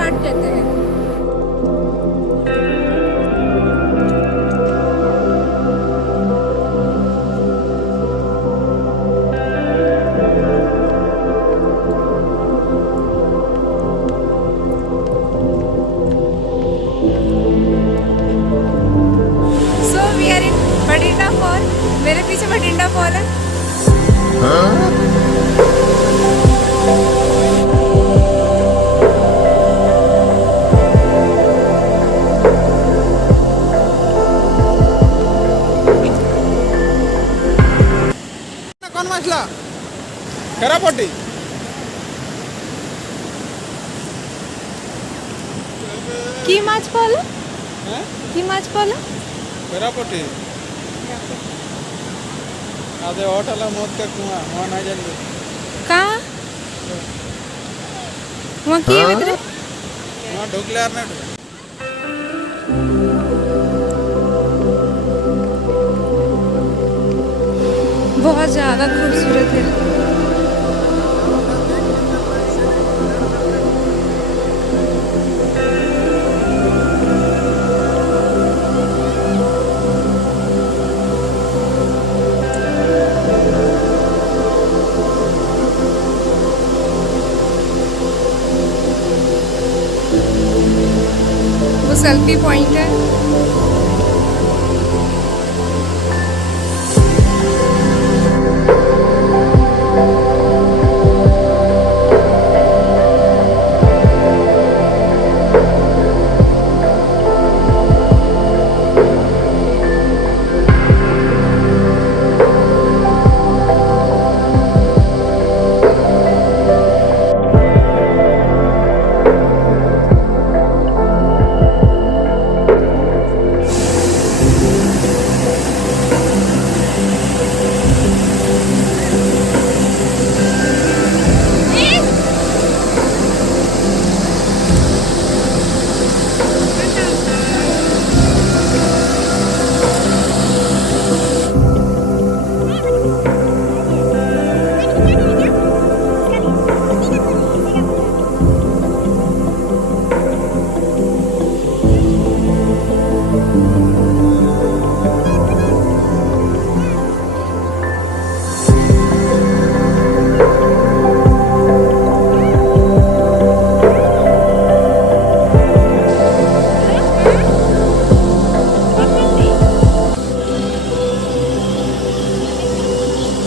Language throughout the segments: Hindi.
स्टार्ट कहते हैं। So we are in Bathinda fall. मेरे पीछे भटिंडा फॉल है। कौन मसला खरा पट्टी की माछ पाल की माछ पाल खरा पट्टी अदे होटल मोद के कुआं वहां ना जाने कहाँ वहाँ की है भीतर वहां ढोकले आर ना बहुत ज़्यादा खूबसूरत है। वो सेल्फी पॉइंट है।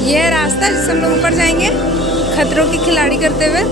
यह रास्ता जिससे हम लोग ऊपर जाएंगे खतरों की खिलाड़ी करते हुए।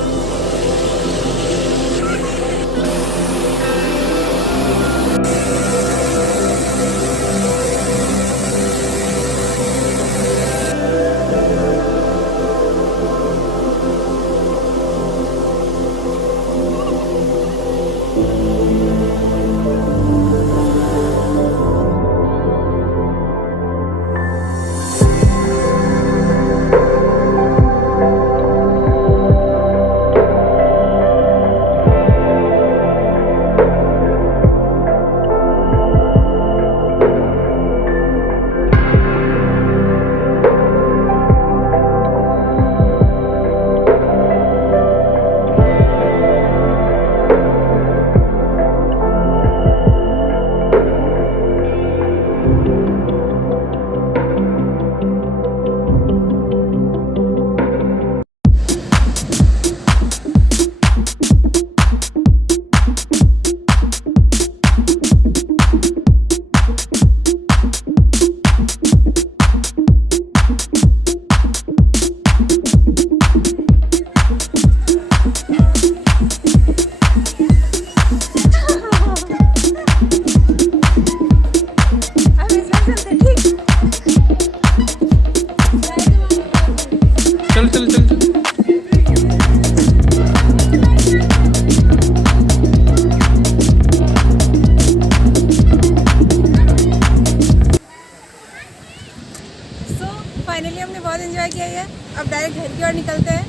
फाइनली हमने बहुत एंजॉय किया है। अब डायरेक्ट घर की ओर निकलते हैं।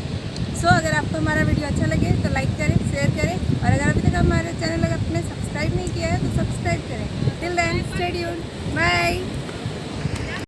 सो अगर आपको हमारा वीडियो अच्छा लगे तो लाइक करें, शेयर करें और अगर अभी तक हमारे चैनल अगर आपने सब्सक्राइब नहीं किया है तो सब्सक्राइब करें। Till then stay tuned, bye.